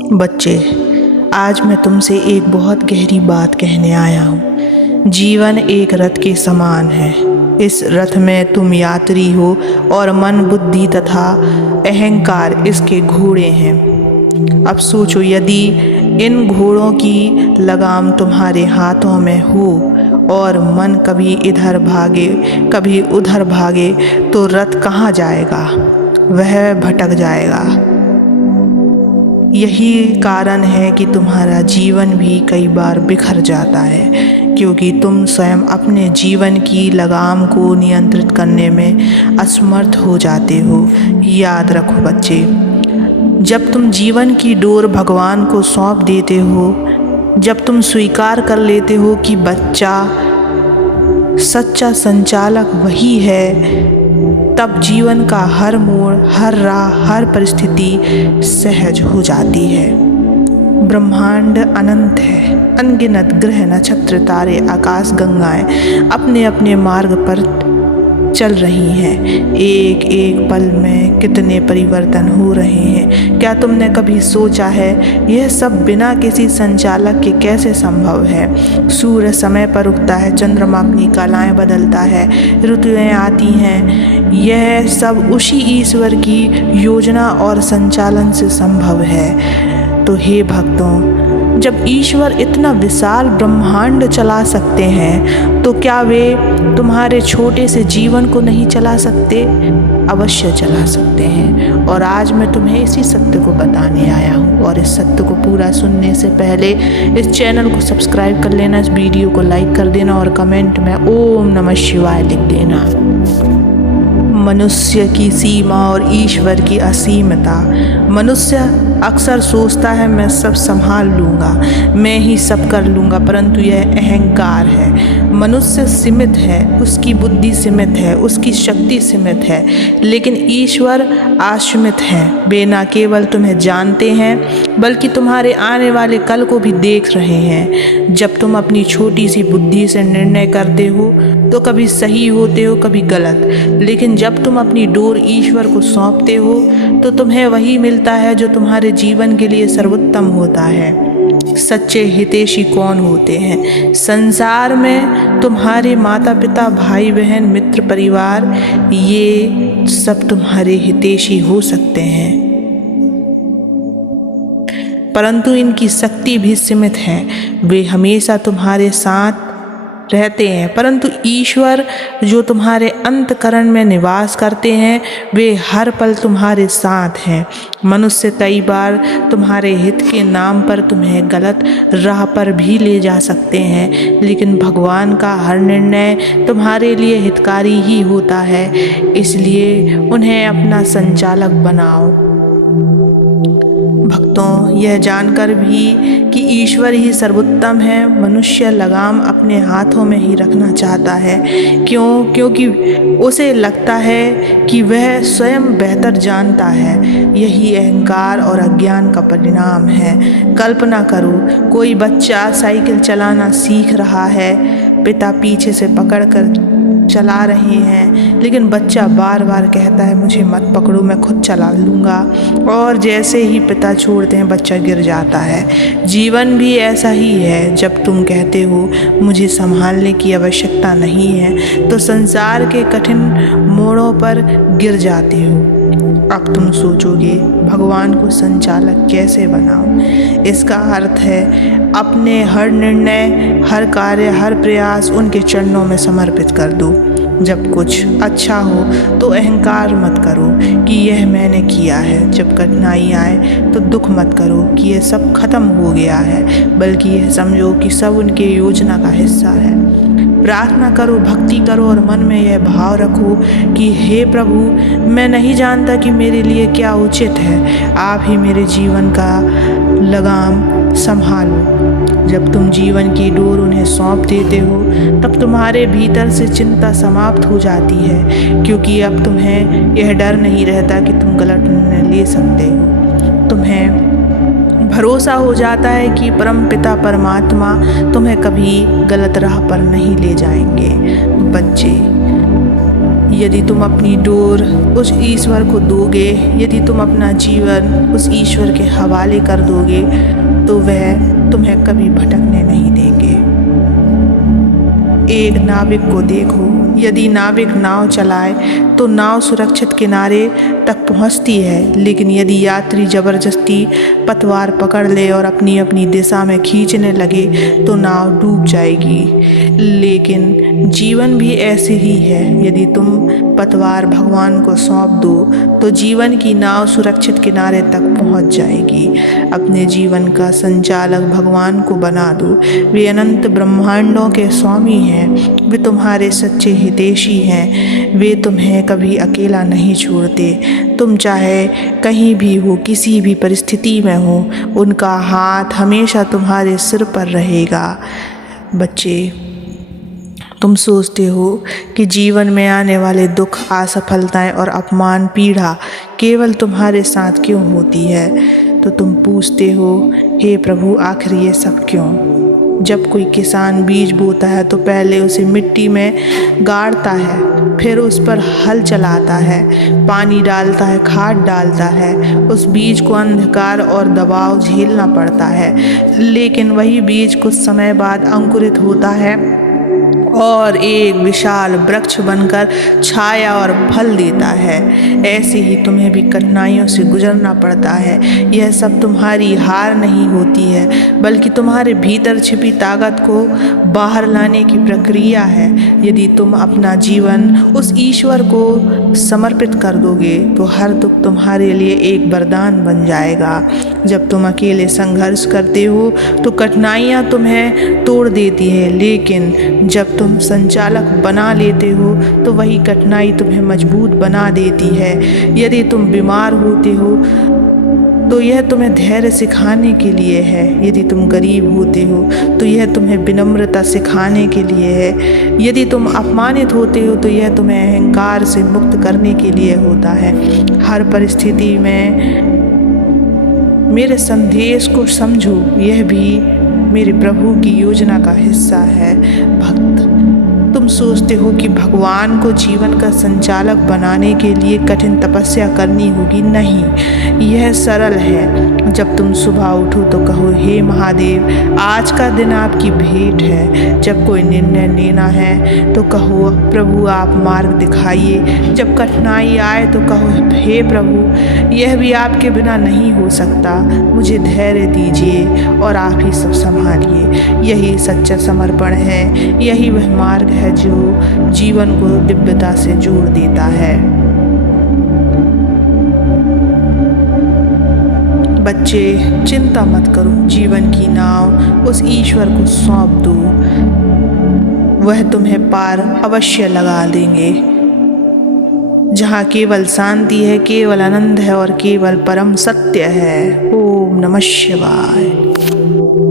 बच्चे, आज मैं तुमसे एक बहुत गहरी बात कहने आया हूँ। जीवन एक रथ के समान है। इस रथ में तुम यात्री हो और मन, बुद्धि तथा अहंकार इसके घोड़े हैं। अब सोचो, यदि इन घोड़ों की लगाम तुम्हारे हाथों में हो और मन कभी इधर भागे कभी उधर भागे तो रथ कहाँ जाएगा? वह भटक जाएगा। यही कारण है कि तुम्हारा जीवन भी कई बार बिखर जाता है, क्योंकि तुम स्वयं अपने जीवन की लगाम को नियंत्रित करने में असमर्थ हो जाते हो। याद रखो बच्चे, जब तुम जीवन की डोर भगवान को सौंप देते हो, जब तुम स्वीकार कर लेते हो कि सच्चा संचालक वही है, तब जीवन का हर मोड़, हर राह, हर परिस्थिति सहज हो जाती है। ब्रह्मांड अनंत है। अनगिनत ग्रह, नक्षत्र, तारे, आकाश गंगाएं अपने अपने मार्ग पर चल रही हैं। एक एक पल में कितने परिवर्तन हो रहे हैं। क्या तुमने कभी सोचा है यह सब बिना किसी संचालक के कैसे संभव है? सूर्य समय पर उगता है, चंद्रमा अपनी कलाएं बदलता है, ऋतुएं आती हैं। यह सब उसी ईश्वर की योजना और संचालन से संभव है। तो हे भक्तों, जब ईश्वर इतना विशाल ब्रह्मांड चला सकते हैं, तो क्या वे तुम्हारे छोटे से जीवन को नहीं चला सकते? अवश्य चला सकते हैं। और आज मैं तुम्हें इसी सत्य को बताने आया हूँ। और इस सत्य को पूरा सुनने से पहले इस चैनल को सब्सक्राइब कर लेना, इस वीडियो को लाइक कर देना और कमेंट में ओम नमः शिवाय लिख देना। मनुष्य की सीमा और ईश्वर की असीमता। मनुष्य अक्सर सोचता है मैं सब संभाल लूँगा, मैं ही सब कर लूँगा, परंतु यह अहंकार है। मनुष्य सीमित है, उसकी बुद्धि सीमित है, उसकी शक्ति सीमित है, लेकिन ईश्वर असीमित है। वे न केवल तुम्हें जानते हैं बल्कि तुम्हारे आने वाले कल को भी देख रहे हैं। जब तुम अपनी छोटी सी बुद्धि से निर्णय करते हो तो कभी सही होते हो, कभी गलत, लेकिन जब तुम अपनी डोर ईश्वर को सौंपते हो तो तुम्हें वही मिलता है जो तुम्हारे जीवन के लिए सर्वोत्तम होता है। सच्चे हितैषी कौन होते हैं? संसार में तुम्हारे माता पिता, भाई बहन, मित्र, परिवार, ये सब तुम्हारे हितैषी हो सकते हैं, परंतु इनकी शक्ति भी सीमित है। वे हमेशा तुम्हारे साथ रहते हैं, परंतु ईश्वर जो तुम्हारे अंतःकरण में निवास करते हैं, वे हर पल तुम्हारे साथ हैं। मनुष्य कई बार तुम्हारे हित के नाम पर तुम्हें गलत राह पर भी ले जा सकते हैं, लेकिन भगवान का हर निर्णय तुम्हारे लिए हितकारी ही होता है। इसलिए उन्हें अपना संचालक बनाओ। भक्तों, यह जानकर भी कि ईश्वर ही सर्वोत्तम है, मनुष्य लगाम अपने हाथों में ही रखना चाहता है। क्योंकि उसे लगता है कि वह स्वयं बेहतर जानता है। यही अहंकार और अज्ञान का परिणाम है। कल्पना करो, कोई बच्चा साइकिल चलाना सीख रहा है, पिता पीछे से पकड़कर चला रहे हैं, लेकिन बच्चा बार बार कहता है मुझे मत पकड़ो, मैं खुद चला लूँगा, और जैसे ही पिता छोड़ते हैं बच्चा गिर जाता है। जीवन भी ऐसा ही है। जब तुम कहते हो मुझे संभालने की आवश्यकता नहीं है, तो संसार के कठिन मोड़ों पर गिर जाते हो। अब तुम सोचोगे भगवान को संचालक कैसे बनाऊं? इसका अर्थ है अपने हर निर्णय, हर कार्य, हर प्रयास उनके चरणों में समर्पित कर दो। जब कुछ अच्छा हो तो अहंकार मत करो कि यह मैंने किया है। जब कठिनाई आए तो दुख मत करो कि यह सब खत्म हो गया है, बल्कि यह समझो कि सब उनके योजना का हिस्सा है। प्रार्थना करो, भक्ति करो और मन में यह भाव रखो कि हे प्रभु, मैं नहीं जानता कि मेरे लिए क्या उचित है, आप ही मेरे जीवन का लगाम संभालो। जब तुम जीवन की डोर उन्हें सौंप देते हो, तब तुम्हारे भीतर से चिंता समाप्त हो जाती है, क्योंकि अब तुम्हें यह डर नहीं रहता कि तुम गलत निर्णय ले सकते हो। तुम्हें भरोसा हो जाता है कि परमपिता परमात्मा तुम्हें कभी गलत राह पर नहीं ले जाएंगे। बच्चे, यदि तुम अपनी डोर उस ईश्वर को दोगे, यदि तुम अपना जीवन उस ईश्वर के हवाले कर दोगे, तो वह तुम्हें कभी भटकने नहीं देंगे। एक नाविक को देखो, यदि नाविक नाव चलाए तो नाव सुरक्षित किनारे तक पहुंचती है, लेकिन यदि यात्री ज़बरदस्ती पतवार पकड़ ले और अपनी अपनी दिशा में खींचने लगे तो नाव डूब जाएगी। लेकिन जीवन भी ऐसे ही है, यदि तुम पतवार भगवान को सौंप दो तो जीवन की नाव सुरक्षित किनारे तक पहुंच जाएगी। अपने जीवन का संचालक भगवान को बना दो। वे अनंत ब्रह्मांडों के स्वामी हैं, वे तुम्हारे सच्चे हितैषी हैं। वे तुम्हें कभी अकेला नहीं छोड़ते। तुम चाहे कहीं भी हो, किसी भी परिस्थिति में हो, उनका हाथ हमेशा तुम्हारे सिर पर रहेगा। बच्चे, तुम सोचते हो कि जीवन में आने वाले दुख, असफलताएं और अपमान, पीड़ा केवल तुम्हारे साथ क्यों होती है? तो तुम पूछते हो, हे प्रभु, आखिर ये सब क्यों? जब कोई किसान बीज बोता है तो पहले उसे मिट्टी में गाड़ता है, फिर उस पर हल चलाता है, पानी डालता है, खाद डालता है। उस बीज को अंधकार और दबाव झेलना पड़ता है, लेकिन वही बीज कुछ समय बाद अंकुरित होता है और एक विशाल वृक्ष बनकर छाया और फल देता है। ऐसे ही तुम्हें भी कठिनाइयों से गुजरना पड़ता है। यह सब तुम्हारी हार नहीं होती है, बल्कि तुम्हारे भीतर छिपी ताकत को बाहर लाने की प्रक्रिया है। यदि तुम अपना जीवन उस ईश्वर को समर्पित कर दोगे तो हर दुख तुम्हारे लिए एक वरदान बन जाएगा। जब तुम अकेले संघर्ष करते हो तो कठिनाइयाँ तुम्हें तोड़ देती है, लेकिन जब तुम संचालक बना लेते हो तो वही कठिनाई तुम्हें मजबूत बना देती है। यदि तुम बीमार होते हो तो यह तुम्हें धैर्य सिखाने के लिए है। यदि तुम गरीब होते हो तो यह तुम्हें विनम्रता सिखाने के लिए है। यदि तुम अपमानित होते हो तो यह तुम्हें अहंकार से मुक्त करने के लिए होता है। हर परिस्थिति में मेरे संदेश को समझो, यह भी मेरे प्रभु की योजना का हिस्सा है। भक्त, तुम सोचते हो कि भगवान को जीवन का संचालक बनाने के लिए कठिन तपस्या करनी होगी। नहीं, यह सरल है। जब तुम सुबह उठो तो कहो, हे महादेव, आज का दिन आपकी भेंट है। जब कोई निर्णय लेना है तो कहो, प्रभु आप मार्ग दिखाइए। जब कठिनाई आए तो कहो, हे प्रभु, यह भी आपके बिना नहीं हो सकता, मुझे धैर्य दीजिए और आप ही सब संभालिए। यही सच्चा समर्पण है, यही वह मार्ग है जो जीवन को दिव्यता से जोड़ देता है। बच्चे, चिंता मत करो, जीवन की नाव उस ईश्वर को सौंप दो, वह तुम्हें पार अवश्य लगा देंगे। जहाँ केवल शांति है, केवल आनंद है और केवल परम सत्य है। ओम नमः शिवाय।